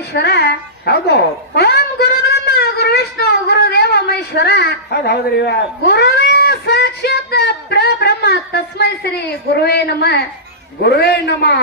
ಮಹೇಶ್ವರ. ಹೌದು. ಓಂ ಗುರು ಬ್ರಹ್ಮ ಗುರು ವಿಷ್ಣು ಗುರುದೇವ ಮಹೇಶ್ವರ. ಹೌದ್ರಿ. ಗುರುವೇ ಸಾಕ್ಷಾತ್ ಬ್ರಹ್ಮ ತಸ್ಮೈ ಶ್ರೀ ಗುರುವೇ ನಮಃ. ಗುರುವೇ ನಮಃ.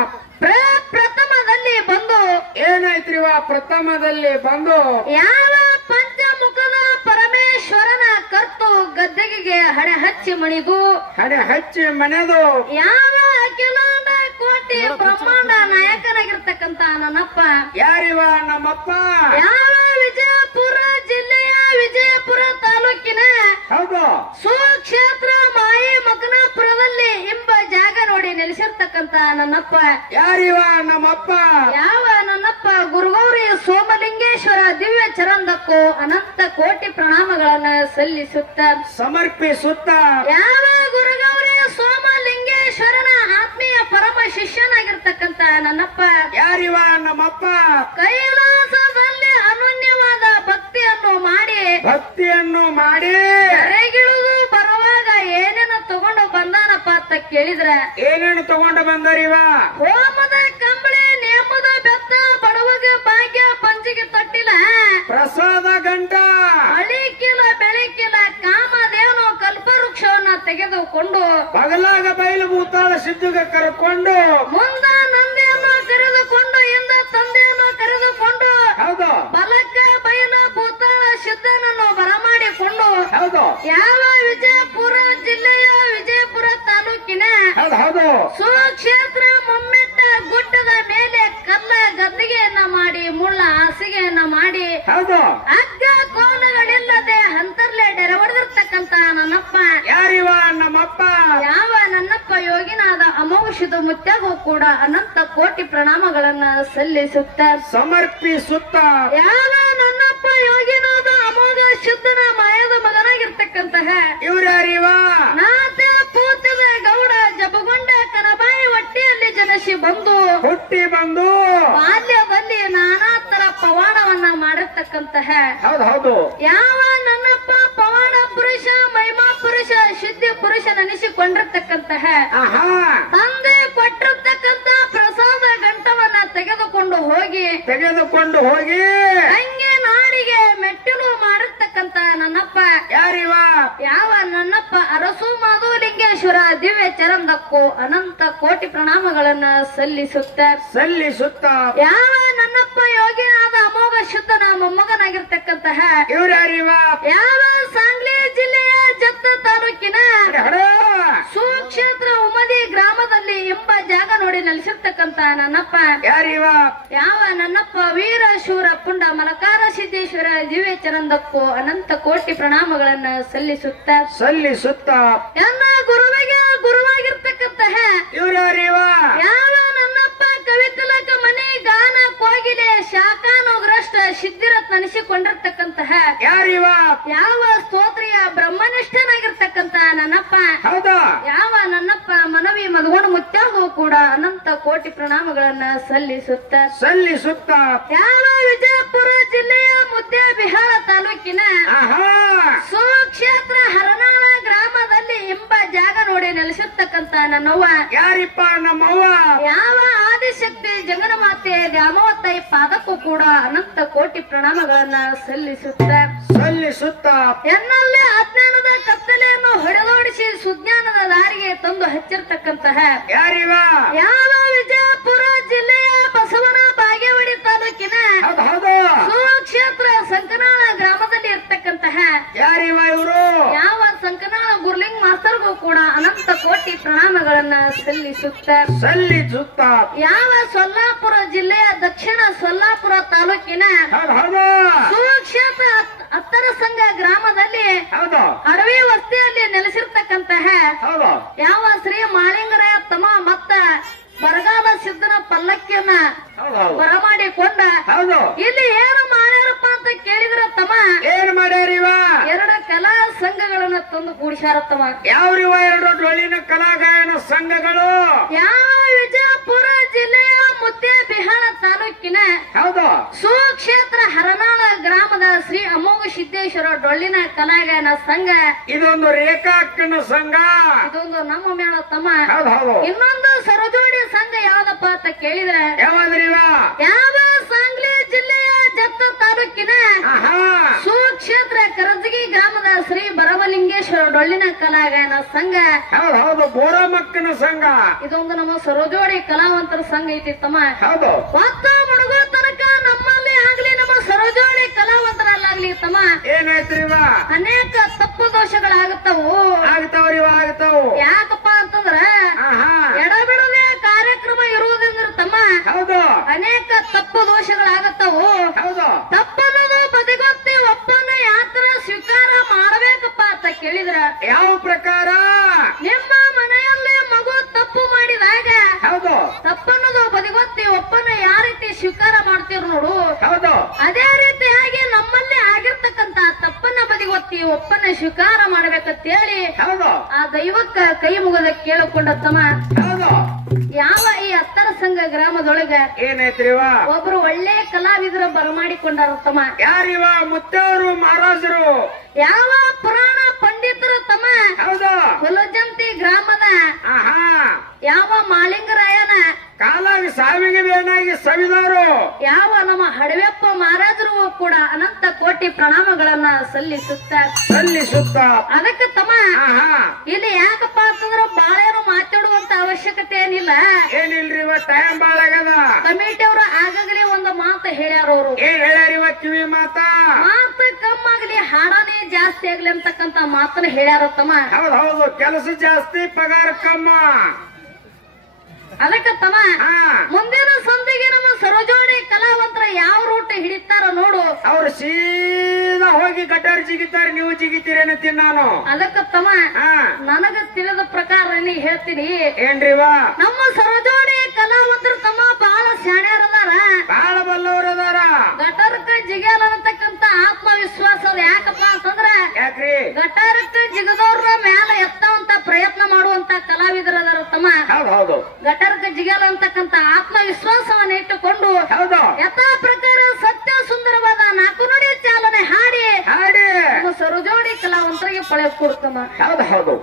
ಪ್ರಥಮದಲ್ಲಿ ಬಂದು ಏನಾಯ್ತ್ರಿವ? ಪ್ರಥಮದಲ್ಲಿ ಬಂದು ಯಾವ ಪಂಚಮುಖದ ಪರಮೇಶ್ವರನ ಕರ್ತು ಗದ್ದೆಗೆ ಹಣೆ ಹಚ್ಚಿ ಮಣಿದು ಹಣೆ ಹಚ್ಚಿ ಮನೆದು ಯಾವ ಅಖಿಲಾಂಡ ಕೋಟಿ ಬ್ರಹ್ಮಾಂಡ ನಾಯಕನಾಗಿರ್ತಕ್ಕಂತ ನನ್ನಪ್ಪ ಯಾರಿವ? ನಮ್ಮಪ್ಪ. ಯಾವ ವಿಜಯಪುರ ಜಿಲ್ಲೆಯ ವಿಜಯಪುರ ತಾಲೂಕಿನ ಹೌದು ಸುಕ್ಷೇತ್ರ ಮಾಯಿ ಮಕನಾಪುರದಲ್ಲಿ ಎಂಬ ಜಾಗ ನೋಡಿ ನೆಲೆಸಿರ್ತಕ್ಕಂತ ನನ್ನಪ್ಪ ಯಾರಿವ? ನಮ್ಮಪ್ಪ. ಯಾವ ನನ್ನಪ್ಪ ಗುರುಗೌರಿ ಸೋಮಲಿಂಗೇಶ್ವರ ದಿವ್ಯ ಚರಂದಕ್ಕೂ ಅನಂತ ಕೋಟಿ ಪ್ರಣಾಮಗಳನ್ನ ಸಲ್ಲಿಸುತ್ತ ಸಮರ್ಪಿಸುತ್ತ ಯಾವ ಗುರುಗೌರಿ ಸೋಮಲಿಂಗೇಶ್ವರನ ಆತ್ಮೀಯ ಪರಮ ಶಿಷ್ಯನಾಗಿರ್ತಕ್ಕಂತ ನನ್ನಪ್ಪ ಯಾರಿವ? ನಮ್ಮಪ್ಪ. ಕೈಲಾಸದಲ್ಲಿ ಅನನ್ಯವಾದ ಭಕ್ತಿಯನ್ನು ಮಾಡಿ ಭಕ್ತಿಯನ್ನು ಮಾಡಿ ಕೆರೆಗಿಳಿದು ಬರುವಾಗ ಏನೇನು ತಗೊಂಡು ಬಂದಾನಪ್ಪ ಅಂತ ಕೇಳಿದ್ರ ಏನೇನು ತಗೊಂಡು ಬಂದರಿವ? ಹೋಮದ ಕಂಬಳಿ ನೇಮದ ಬೆತ್ತ ಬಡವಗೆ ಭಾಗ್ಯ ಪಂಚಿಗೆ ತೊಟ್ಟಿಲ್ಲ ಪ್ರಸಾದ ಗಂಟ ಅಳಿಕಿಲ ಬೆಳಕಿಲ ಕಾಮದೇವನು ಕಲ್ಪವೃಕ್ಷವನ್ನ ತೆಗೆದುಕೊಂಡು ಬಗಲಾಗ ಬಯಲು ಭೂತಾಳ ಸಿದ್ಧಗೆ ಕರ್ಕೊಂಡು ಮುಂದ ನಂದಿಯನ್ನು ಕರೆದುಕೊಂಡು ಹಿಂದ ತಂದೆಯನ್ನು ಕರೆದುಕೊಂಡು ಹೌದು ಬಲಕ್ಕ ಬಯಲು ಭೂತಾಳ ಸಿದ್ಧನನ್ನು ಬರಮಾಡಿಕೊಂಡು ಹೌದು ಯಾವ ವಿಜಯಪುರ ಜಿಲ್ಲೆಯ ವಿಜಯಪುರ ತಾಲೂಕಿನ ಹೌದು ಹೌದು ಸುಕ್ಷೇತ್ರ ಮೊಮ್ಮೆಟ್ಟ ಗುಡ್ಡದ ಮೇಲೆ ಕಲ್ಲ ಗದ್ದಿಗೆಯನ್ನ ಮಾಡಿ ಮುಳ್ಳ ಹಾಸಿಗೆಯನ್ನ ಮಾಡಿ ಹೌದು ಹಗ್ಗ ಕೋಲಗಳಿಲ್ಲದೆ ಅಂತರ್ಲೆ ಡೆರೆ ಹೊಡೆದಿರ್ತಕ್ಕಂತ ನನ್ನಪ್ಪ ಯಾರಿವ? ನಮ್ಮಪ್ಪ. ಯಾವ ನನ್ನಪ್ಪ ಯೋಗಿನಾದ ಅಮೌಷಧ ಮುತ್ಯಾಗೂ ಕೂಡ ಅನಂತ ಕೋಟಿ ಪ್ರಣಾಮಗಳನ್ನ ಸಲ್ಲಿಸುತ್ತ ಸಮರ್ಪಿಸುತ್ತ ಯಾವ ನನ್ನಪ್ಪ ಯೋಗಿನಾದ ಅಮೋಘ ಶುದ್ಧನ ಮಾಯದ ಮಗನಾಗಿರ್ತಕ್ಕಂತಹ ಇವ್ರ್ಯಾರಿವ? ನಾಥ ಪೂತದ ಗೌಡ ಜಬಗೊಂಡ ಕನಬಾಯಿ ಹೊಟ್ಟೆಯಲ್ಲಿ ಜನಸಿ ಬಂದು ಹುಟ್ಟಿ ಬಂದು ಬಾಲ್ಯದಲ್ಲಿ ನಾನಾ ತರ ಪವಾಡವನ್ನ ಮಾಡಿರ್ತಕ್ಕಂತಹ ಹೌದು ಹೌದು ಯಾವ ನನ್ನಪ್ಪ ಪವಾಡ ಪುರುಷ ಮಹಿಮಾ ಪುರುಷ ಸಿದ್ಧಿ ಪುರುಷ ನೆನೆಸಿಕೊಂಡಿರ್ತಕ್ಕಂತಹ ಆಹಾ ತಂದೆ ಕೊಟ್ಟಿರ್ತಕ್ಕಂತ ಪ್ರಸಾದ ಗಂಟವನ್ನ ತೆಗೆದುಕೊಂಡು ತೆಗೆದುಕೊಂಡು ಹೋಗಿ ಹಂಗೆ ನಾಡಿಗೆ ಮೆಟ್ಟಿಲು ಮಾಡಿರ್ತಕ್ಕಂತ ನನ್ನಪ್ಪ ಯಾರಿವ? ಯಾವ ನನ್ನಪ್ಪ ಅರಸು ಮಾಧುಲಿಂಗೇಶ್ವರ ದಿವ್ಯ ಚರಂದಕ್ಕೂ ಅನಂತ ಕೋಟಿ ಪ್ರಣಾಮಗಳನ್ನ ಸಲ್ಲಿಸುತ್ತ ಸಲ್ಲಿಸುತ್ತ ಯಾವ ನನ್ನಪ್ಪ ಯೋಗಿನಾದ ಅಮೋಘ ಶುದ್ಧನ ಮೊಮ್ಮಗನಾಗಿರ್ತಕ್ಕಂತಹ ಇವ್ರ್ಯಾರಿವ? ಯಾವ ಸಾಂಗ್ಲಿ ಜಿಲ್ಲೆಯ ಜತ್ತ ತಾಲೂಕಿನ ಹಡ ಸುಕ್ಷೇತ್ರ ಉಮದಿ ಗ್ರಾಮದಲ್ಲಿ ಎಂಬ ಜಾಗ ನೋಡಿ ನೆಲೆಸಿರ್ತಕ್ಕಂತ ನನ್ನಪ್ಪ ಯಾರಿವ? ಯಾವ ನನ್ನಪ್ಪ ವೀರ ಶೂರ ಪುಂಡ ಮಲಕಾರ ಸಿದ್ದೇಶ್ವರ ದಿವ್ಯ ಚರಂದಕ್ಕೂ ಅನಂತ ಕೋಟಿ ಪ್ರಣಾಮಗಳನ್ನ ಸಲ್ಲಿಸುತ್ತ ಸಲ್ಲಿಸುತ್ತ ಎಲ್ಲ ಗುರುವಿಗೆ ಗುರುವಾಗಿರ್ತಕ್ಕಂತಹ ಇವ್ರ್ಯಾರಿವ? ಯಾವ ನನ್ನಪ್ಪ ಕವಿತಿಲಕ ಮನೆ ಗಾನ ಕೋಗಿಲೆ ಶಾಖಾನುಗ್ರಷ್ಟ ಸಿದ್ಧಿರತ್ ನೆನೆಸಿಕೊಂಡಿರ್ತಕ್ಕಂತಹ ಯಾರಿವ? ಯಾವ ಸ್ತೋತ್ರಿಯ ಬ್ರಹ್ಮನಿಷ್ಠನಾಗಿರ್ತಕ್ಕಂತ ನನ್ನಪ್ಪ ಹೌದಾ ಯಾವ ನನ್ನಪ್ಪ ಮನವಿ ಮಧುಗೊಂಡು ಮುತ್ಯಾಗೂ ಕೂಡ ಅನಂತ ಕೋಟಿ ಪ್ರಣಾಮಗಳನ್ನ ಸಲ್ಲಿಸುತ್ತ ಸಲ್ಲಿಸುತ್ತ ಯಾವ ವಿಜಯಪುರ ಜಿಲ್ಲೆಯ ಮುದ್ದೆ ಬಿಹಾರ ತಾಲೂಕಿನ ಆಹಾ ಸುಕ್ಷೇತ್ರ ಹರನಾಳ ಗ್ರಾಮದಲ್ಲಿ ಎಂಬ ಜಾಗ ನೋಡಿ ನೆಲೆಸಿರ್ತಕ್ಕಂತ ನನ್ನವ್ವ ಯಾರಿಪ್ಪ? ನಮ್ಮವ್ವ. ಯಾವ ಆದಿಶಕ್ತಿ ಜಗನ ಮಾತೆ ದ್ಯಾಮವತ್ತಾಯಿ ಪಾದಕ್ಕೂ ಕೂಡ ಅನಂತ ಕೋಟಿ ಪ್ರಣಾಮಗಳನ್ನ ಸಲ್ಲಿಸುತ್ತ ಸಲ್ಲಿಸುತ್ತ ಎನ್ನಲ್ಲೇ ಅಜ್ಞಾನದ ಕತ್ತಲೆಯನ್ನು ಹೊಡೆದೋಡಿಸಿ ಸುಜ್ಞಾನದ ದಾರಿಗೆ ತಂದು ಹಚ್ಚಿರ್ತಕ್ಕಂತಹ ಯಾರಿವ? ಯಾವ ವಿಜಯಪುರ ಜಿಲ್ಲೆಯ ಬಸವನ ಬಾಗೇವಾಡಿ ತಾಲೂಕಿನ ಹೌದು ಹೌದು ಸುಕ್ಷೇತ್ರ ಸಂಕನಾಳ ಗ್ರಾಮದಲ್ಲಿ ಇರ್ತಕ್ಕಂತಹ ಯಾರಿವ ಇವರು? ಯಾವ ಸಂಕನಾಳ ಗುರ್ಲಿಂಗ್ ಮಾಸ್ತರ್ಗೂ ಕೂಡ ಅನಂತ ಕೋಟಿ ಪ್ರಣಾಮಗಳನ್ನ ಸಲ್ಲಿಸುತ್ತ ಸಲ್ಲಿಸುತ್ತ ಯಾವ ಸೊಲ್ಲಾಪುರ ಜಿಲ್ಲೆಯ ದಕ್ಷಿಣ ಸೊಲ್ಲಾಪುರ ತಾಲೂಕಿನ ಹೌದು ಹೌದು ಸುಕ್ಷೇತ್ರ ಅತ್ತರ ಸಂಘ ಗ್ರಾಮದಲ್ಲಿ ಹೌದು ಅಡವಿ ವಸ್ತಿಯಲ್ಲಿ ನೆಲೆಸಿರ್ತಕ್ಕಂತಹ ಹೌದು ಯಾವ ಶ್ರೀ ಮಾಳಿಂಗರಾಯ ತಮ್ಮ ಮತ್ತ ಬರಗಾಲ ಸಿದ್ಧನ ಪಲ್ಲಕ್ಕಿಯನ್ನ ಹೌದು ಹೌದು ಬರಮಾಡಿಕೊಂಡ ಹೌದು ಇಲ್ಲಿ ಏನು ಮಾಡ್ಯಾರಪ್ಪ ಅಂತ ಕೇಳಿದ್ರ ತಮ್ಮ ಏನ್ ಮಾಡ್ಯಾರಿವ? ಎರಡು ಕಲಾ ಸಂಘಗಳನ್ನ ತಂದು ಕೂಡಿಸ್ಯಾರ ತಮ್ಮ ಯಾವ್ರಿವ? ಎರಡು ಡೊಳ್ಳಿನ ಕಲಾಗಾಯನ ಸಂಘಗಳು ಯಾವ ವಿಜಯಪುರ ಜಿಲ್ಲೆಯ ಮುದ್ದೆ ಬಿಹಾರ ತಾಲೂಕಿನ ಹೌದು ಸುಕ್ಷೇತ್ರ ಹರನಾಳ ಗ್ರಾಮದ ಶ್ರೀ ಅಮೋಘ ಸಿದ್ದೇಶ್ವರ ಡೊಳ್ಳಿನ ಕಲಾಗಾಯನ ಸಂಘ ಇದೊಂದು ರೇಖಾಕ್ಕನ ಸಂಘ. ಇದೊಂದು ನಮ್ಮ ಮೇಳ ತಮ್ಮ ಹೌದು ಹೌದು ಇನ್ನೊಂದು ಸರಜೋಡಿ ಸಂಘ ಯಾವ್ದಪ್ಪ ಅಂತ ಕೇಳಿದ್ರೆ ಯಾವಾದ್ರಿವ? ಯಾವ ಸಾಂಗ್ಲಿ ಜಿಲ್ಲೆ ಸಿದ್ದೇಶ್ವರ ಡೊಳ್ಳಿನ ಕಲಾಗಾಯನ ಸಂಘ. ಹೌದು ಹೌದು ಬೋರಮಕ್ಕನ ಸಂಘ. ಇದೊಂದು ನಮ್ಮ ಸರೋಜೋಡಿ ಕಲಾವಂತರ ಸಂಘ ಐತಿ ತಮ್ಮ. ಹೌದು ಹೊತ್ತ ಮುಡುಗೋ ತನಕ ನಮ್ಮಲ್ಲಿ ಆಗ್ಲಿ ನಮ್ಮ ಸರೋಜೋಡಿ ಕಲಾವಂತರಲ್ಲಾಗ್ಲಿ ತಮ್ಮ ಏನೈತ್ರಿ ಇವ ಅನೇಕ ತಪ್ಪು ದೋಷಗಳಾಗುತ್ತವು. ಆಗ್ತಾವ್ರಿ ಆಗ್ತಾವು. ಯಾಕಪ್ಪ ಅಂತಂದ್ರ ಆಹಾ ಎಡಬಿಡದೆ ಕಾರ್ಯಕ್ರಮ ಇರುವುದೆಂದ್ರೆ ತಮ್ಮ ಹೌದು ಅನೇಕ ತಪ್ಪು ದೋಷಗಳಾಗುತ್ತವು. ಹೌದು ತಪ್ಪನ್ನೋದು ಬದಿಗೊತ್ತಿ ಒಪ್ಪನ್ನ ಯಾತ್ರ ಸ್ವೀಕಾರ ಮಾಡಬೇಕಪ್ಪ ಅಂತ ಕೇಳಿದ್ರ ಯಾವ ಪ್ರಕಾರ ನಿಮ್ಮ ಮನೆಯಲ್ಲಿ ಮಗು ತಪ್ಪು ಮಾಡಿದಾಗ ಹೌದು ತಪ್ಪನ್ನೋದು ಬದಿಗೊತ್ತಿ ಒಪ್ಪನ್ನ ಯಾವ ರೀತಿ ಸ್ವೀಕಾರ ಮಾಡ್ತೀರ ನೋಡು, ಹೌದು ಅದೇ ರೀತಿಯಾಗಿ ನಮ್ಮಲ್ಲಿ ಆಗಿರ್ತಕ್ಕಂತ ತಪ್ಪನ್ನ ಬದಿಗೊತ್ತಿ ಒಪ್ಪನ್ನ ಸ್ವೀಕಾರ ಮಾಡ್ಬೇಕಂತ ಹೇಳಿ ಹೌದು ಆ ದೈವಕ್ಕ ಕೈ ಮುಗದ ಕೇಳಿಕೊಂಡ ತಮ್ಮ. ಹೌದು ಯಾವ ಈ ಹತ್ತರ ಸಂಘ ಗ್ರಾಮದೊಳಗ ಏನೈತ್ರಿ ಇವ ಒಬ್ರು ಒಳ್ಳೆ ಕಲಾವಿದರು ಬರಮಾಡಿಕೊಂಡಾರ ತಮ್ಮ. ಯಾರಿವ ಮುತ್ತವರು ಮಹಾರಾಜರು. ಯಾವ ಪುರಾಣ ಪಂಡಿತರು ತಮ್ಮ ಹೌದು ಹುಲಜಂತಿ ಗ್ರಾಮದ ಆಹಾ ಯಾವ ಮಾಲಿಂಗರಾಯನ ಕಾಲಾಗಿ ಸಾವಿಗೆ ಬೇನಾಗಿ ಸವಿದವರು. ಯಾವ ನಮ್ಮ ಹಡವೆಪ್ಪ ಮಹಾರಾಜರು ಕೂಡ ಅನಂತ ಕೋಟಿ ಪ್ರಣಾಮಗಳನ್ನ ಸಲ್ಲಿಸುತ್ತಾರೆ. ಸಲ್ಲಿಸುತ್ತ ಅದಕ್ಕೆ ತಮ್ಮ ಆಹಾ ಇಲ್ಲಿ ಯಾಕಪ್ಪ ಅಂತಂದ್ರ ಬಾಳೇನು ಮಾತಾಡುವಂತ ಅವಶ್ಯಕತೆ ಏನಿಲ್ಲ. ಏನಿಲ್ರಿ ಇವ ಟೈಮ್ ಬಾಳಾಗದ. ಕಮಿಟಿ ಅವರು ಆಗಾಗಲೇ ಒಂದು ಮಾತು ಹೇಳ್ಯಾರ. ಅವರು ಏನ್ ಹೇಳ್ಯಾರಿವ ಕಿವಿ ಮಾತ. ಮಾತು ಕಮ್ಮಾಗ್ಲಿ ಹಾಡನೇ ಜಾಸ್ತಿ ಆಗ್ಲಿ ಅಂತಕ್ಕಂತ ಮಾತನ್ನ ಹೇಳ್ಯಾರ ತಮ್ಮ. ಹೌದು ಹೌದು ಕೆಲಸ ಜಾಸ್ತಿ ಪಗಾರ ಕಮ್ಮ. ಅದಕ್ಕೆ ತಮ್ಮ ಹಾ ಮುಂದಿನ ಸಂಧಿಗೆ ನಮ್ಮ ಸರೋಜೋಡಿ ಕಲಾವಂತರ ಯಾವ ರೂಟ್ ಹಿಡಿತಾರ ನೋಡು. ಅವ್ರು ಸೀದಾ ಹೋಗಿ ಗಟಾರ್ ಜಿಗಿತಾರೆ, ನೀವು ಜಿಗಿತೀರೇನತ್ತೀನಿ ನಾನು. ಅದಕ್ಕೆ ತಮ್ಮ ಹಾ ನನಗ ತಿಳಿದ ಪ್ರಕಾರ ನೀ ಹೇಳ್ತೀನಿ. ಏನ್ರಿವ ನಮ್ಮ ಸರೋಜೋಡಿ ಕಲಾವಂತರು ತಮ್ಮ ಬಹಳ ಶಾಣ್ಯಾರದಾರ, ಬಾಳ ಬಲ್ಲವ್ರದಾರ. ಗಟಾರಕ್ಕ ಜಿಗ್ಯಾಲ ಅನ್ನತಕ್ಕಂತ ಆತ್ಮವಿಶ್ವಾಸ ಅದ. ಯಾಕಪ್ಪ ಅಂತಂದ್ರ ಯಾಕ್ರಿ ಗಟಾರಕ್ಕ ಜಿಗದವ್ರ ಮ್ಯಾಲ ಎತ್ತವಂತ ಪ್ರಯತ್ನ ಮಾಡುವಂತ ಕಲಾವಿದರದಾರ ತಮ್ಮ. ಹೌದು ಹೌದು ಗಟಾರಕ್ಕ ಜಿಗ್ಯಾಲ ಅಂತಕ್ಕಂತ ಆತ್ಮವಿಶ್ವಾಸವನ್ನ ಇಟ್ಟುಕೊಂಡು ಹೌದು ಯಥಾ ಪ್ರಕಾರ ಸತ್ಯ ಸುಂದರವಾದ ನಾಲ್ಕು ನುಡಿ ಚಾಲನೆ ಹಾಡಿ ಹಾಡಿ ನಮ್ಮ ಸರೋಜೋಡಿ ಕಲಾವಂತರಿಗೆ ಪಳೆ ಕೊಡ್ತಮ್ಮ. ಹೌದು ಹೌದು